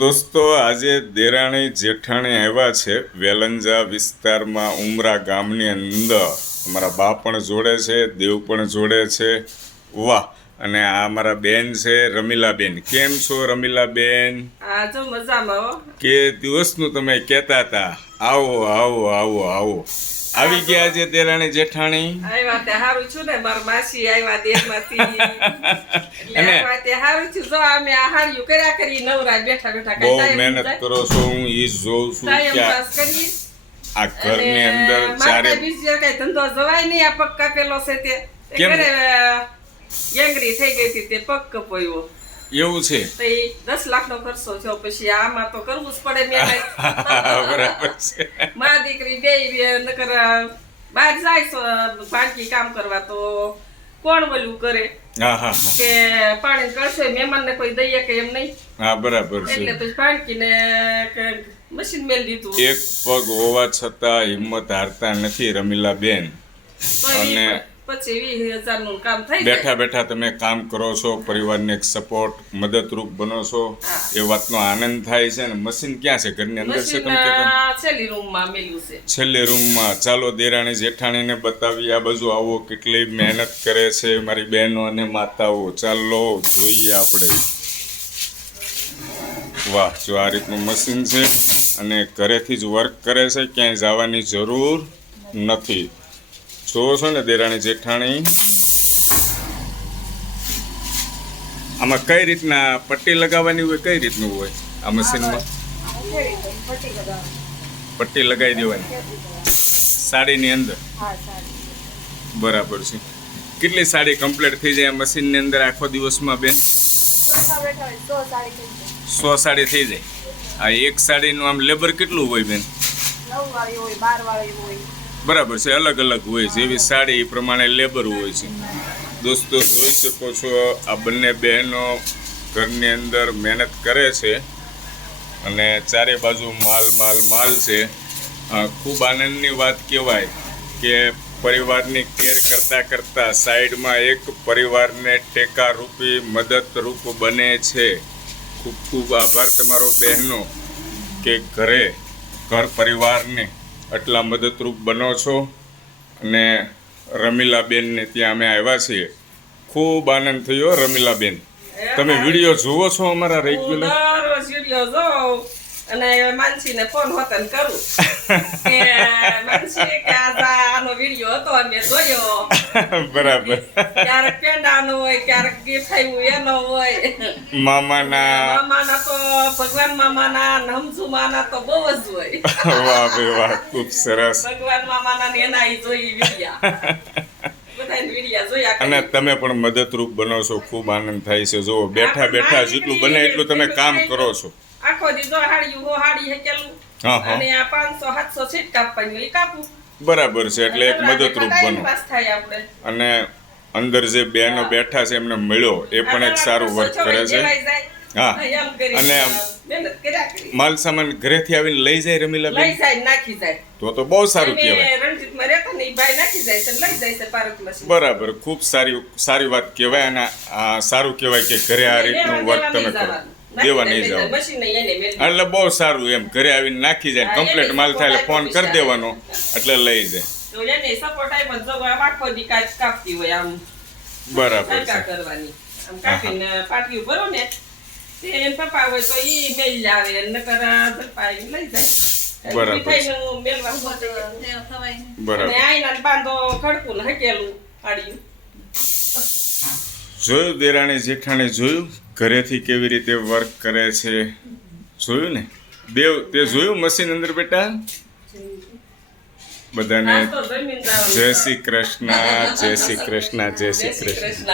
દોસ્તો આજે દેરાણી જેઠાણી આવ્યા છે વેલંજા વિસ્તારમાં ઉમરા ગામની અંદર. અમારા બા પણ જોડે છે, દેવ પણ જોડે છે. વાહ! અને આ મારા બેન છે રમીલાબેન. કેમ છો રમીલાબેન? હા જો મજામાં હો. કે દિવસનું તમે કહેતા હતા આવો આવો આવો આવો, આવી ગયા છે દેરાણી જેઠાણી? આવ્યા તે હારું છું ને, મારા માસી આવ્યા દેરમાંથી એટલે આવ્યા તે હારું છું. જો અમે આ હાર્યું કર્યા કરી નવરા બેઠા બેઠા બહુ મહેનત કરો છો, હું ઈ જોઉં છું ટાઈમ કે પાસ કરીએ. આ ઘરની અંદર ચારે બીજો કઈ ધંધો જવાય નહીં. આ પગ કાપેલો છે તે કેમ? ઘરે ગેંગરી થઈ ગઈ હતી તે પગ કપાયો. એવું છે? તો એ 10 લાખનો ખર્ચો થયો. પછી આમાં તો કરવું જ પડે. મેં બરાબર છે. મારી દીકરી બે નકર બહાર જાય છો ભાડકી કામ કરવા તો કોણ ઓલું કરે હા હા કે પાણી કળશો મહેમાનને કોઈ દઈએ કે એમ નહીં. હા બરાબર છે. એટલે પછી ભાડકીને મશીન મેળ દીધું. એક પગ હોવા છતાં હિંમત હારતા નથી રમીલાબેન. તો ઈ અને પછી 20,000 નું કામ થઈ જાય. બેઠા બેઠા તમે કામ કરો છો, પરિવારને એક સપોર્ટ મદદરૂપ બનો છો, હા. એ વાતનો આનંદ થાય છે. ને મશીન ક્યાં છે? ઘરની અંદર છે? મશીન તમે કહેતા છેલ્લી રૂમમાં મેલ્યું છે. છેલ્લે રૂમમાં. ચાલો દેરાણી જેઠાણીને બતાવી. આ બાજુ આવો, કેટલી મહેનત કરે છે મારી બહેનો અને માતાઓ. ચાલો જોઈએ આપણે. વાહ! જો આ રીતનું મશીન છે અને ઘરેથી જ વર્ક કરે છે, ક્યાંય જવાની જરૂર નથી. જોવો છો ને દેરાણી જેઠાણી? આમાં કઈ રીતના પટ્ટી લગાવવાની હોય? કઈ રીતનું હોય આ મશીનમાં? પટ્ટી લગાવી દેવાની સાડીની અંદર? બરાબર છે. કેટલી સાડી કમ્પ્લીટ થઈ જાય આ મશીનની અંદર આખો દિવસમાં બેન? 100 સાડી થઈ જાય. આ એક સાડીનું આમ લેબર કેટલું હોય બેન? 9 વાળી હોય, 12 વાળી હોય. બરાબર છે, અલગ અલગ હોય. જેવી સાડી એ પ્રમાણે લેબર હોય છે. દોસ્તો જોઈ શકો છો આ બંને બહેનો ઘરની અંદર મહેનત કરે છે અને ચારે બાજુ માલ માલ માલ છે. ખૂબ આનંદની વાત કહેવાય કે પરિવારની કેર કરતાં કરતાં સાઈડમાં એક પરિવારને ટેકારૂપી મદદરૂપ બને છે. ખૂબ ખૂબ આભાર તમારો બહેનો કે ઘર પરિવારને આટલા મદદરૂપ બનો છો. અને રમીલાબેનને ત્યાં અમે આવ્યા છીએ. ખૂબ આનંદ થયો રમીલાબેન. તમે વિડીયો જુઓ છો અમારા રેગ્યુલર? દરરોજ વિડીયો જોઉં અને માનસીને ફોન હોતન કરું કે માનસી કે આનો વિડીયો હતો અમે જોયો. બરાબર. ક્યારેક પેંડાનો હોય, ક્યારેક ગીફ્ટ આવ્યું એનો હોય. મામાના મામાના તો ભગવાન મામાના નમસુ માના તો બહુ જ હોય. વાહ ભાઈ વાહ, ખૂબ સરસ. ભગવાન મામાના ને એના ઈ જોઈ વિડિયા બધાય વિડિયા જોયા. અને તમે પણ મદદરૂપ બનો છો. ખૂબ આનંદ થાય છે. જો બેઠા બેઠા જેટલું બને એટલું તમે કામ કરો છો. આખો દી જો હાડીયું હો હાડી હેકેલું હા હા અને આ 500 700 સીટ કાપવાની ઈ કાપું. બરાબર છે. એટલે એક મદદરૂપ ટાઈમ બનો. પાસ થાય આપણે. અને અંદર જે બહેનો બેઠા છે એમને મળ્યો એ પણ એક સારું વર્ક કરે છે. હા. અને મહેનત કર્યા કરી. માલ સામાન ઘરેથી આવીને લઈ જાય રમીલાબેન? લઈ જાય નાખી જાય. તો બહુ સારું કહેવાય. રણજીતમાં રહેતા ને ઈ ભાઈ નાખી જાય છે લઈ જાય છે પાર્કમાં. બરાબર. ખૂબ સારી વાત કહેવાય. અને આ સારું કહેવાય કે ઘરે આ રીતનું વર્ક તમે કરો. દેવા નહીં જાવ એટલે બહુ સારું. એમ ઘરે આવીને નાખી જાય, કમ્પ્લીટ માલ થાય એટલે ફોન કરી દેવાનો એટલે લઈ જાય. તો એને સપોર્ટ આપ્યો જો આખો દી કાપતી હોય આમ. બરાબર છે. કરવાની આમ કાપીને પાટિયું ભરો ને તે એન પપ્પા હોય તો ઈ મેલ આવે નકર ધરપાઈ લઈ જાય. બરાબર છે. મીઠાઈનું મેલવા હોતે બરાબર. અને આઈના બાંધો ખડકું ને હકેલું આડ્યું. જોયું દેરાણી જેઠાણી? જોયું ઘરેથી કેવી રીતે વર્ક કરે છે? જોયું ને દેવ? તે જોયું મશીન અંદર બેટા? બધાને જય શ્રી કૃષ્ણ, જય શ્રી કૃષ્ણ, જય શ્રી કૃષ્ણ.